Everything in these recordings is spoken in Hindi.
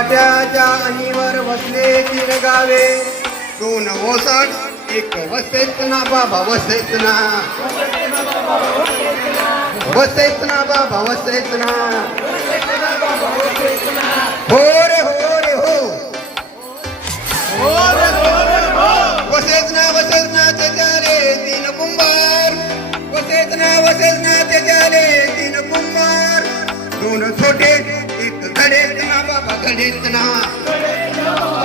काट्याच्या अणीवर बसले तीन गावे. दोन ओसाड एक वसेत ना बाबा वसेत ना वसेत ना बाबा वसेत ना हो. रे हो रे हो. वसेत ना वसेत ना त्याच्या रे, तीन कुंभार. वसेत ना वसेत ना ना बाबा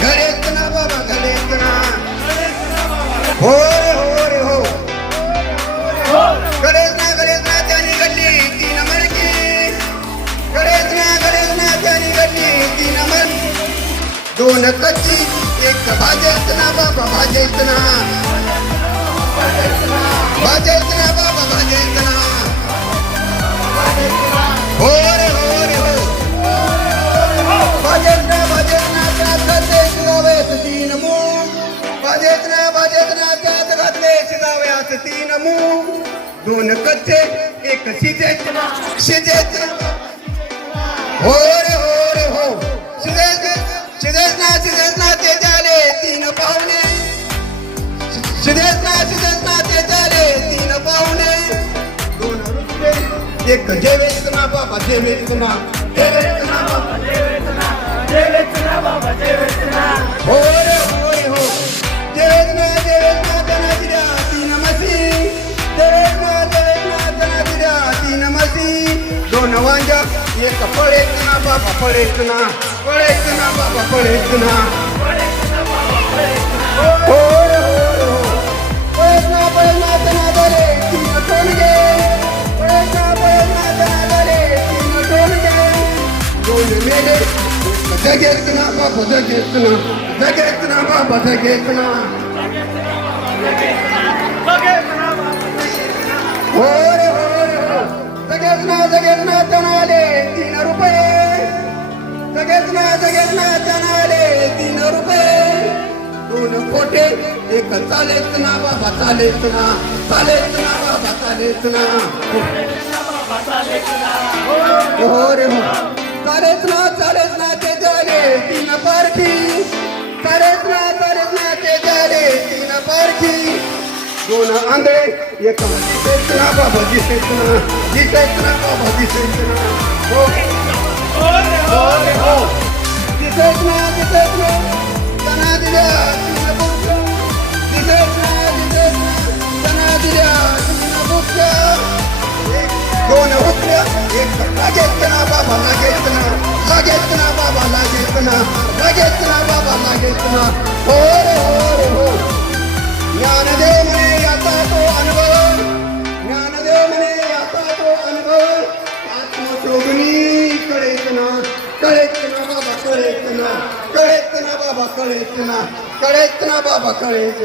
घडेत ना बाबा घडेत ना हो रे हो। रे हो गणेश ना गणेश ना त्यानी घडली तीन मणकी गणेश ना गणेश ना त्यानी घडली तीन मणकी दोन कच्ची एक भाजेत ना बाबा भाजेत ना भाजेत ना बाबा भाजेत घातले तीन मूग दोन कच्चे, एक शिजेत शिजेत हो रे हो। रे हो शिजेत शिजेत ना शिजेत ना ते झाले तीन पाहुणे। शिजेत ना शिजेत ना ते झाले तीन पाहुणे। दोन रुपये, एक जेवेत ना बाबा जेवेत ना जेवेत ना वांजा एक पळेत ना बाबा पळेत ना पळेत ना बाबा पळेत ना हो रे हो रे हो पळेत ना पळेत ना त्यांना झाले तीन टोणगे पळेत ना पळेत ना त्यांना झाले तीन टोणगे दोन मेले जगेत ना बाबा जगेत ना जगेत ना बाबा जगेत ना हो रे हो रे हो जगेत ना जगेत ना आले तीन रुपये. जगेत ना जगेत ना आले तीन रुपये. दोन खोटे एक चालेत ना बाबा चालेत ना. चालेत ना बाबा चालेत ना. हो रे हो. चालेत ना चालेत ना ते झाले तीन पारखी. चालेत ना चालेत ना ते झाले तीन पारखी दोन आंधळे एक दिसेत ना बाबा दिसेत ना दिसेत ना बाबा दिसेत ना हो हो हो दिसेत ना दिसेत ना त्यांना दिल्या तीन बुक्या दिसेत ना दिसेत ना त्यांना दिल्या तीन बुक्या दोन हुकल्या एक लागेत ना बाबा लागेत ना लागेत ना बाबा लागेत ना लागेत ना बाबा लागेत ना हो कळेत ना बाबा कळेत ना कळेत ना बाबा कळेत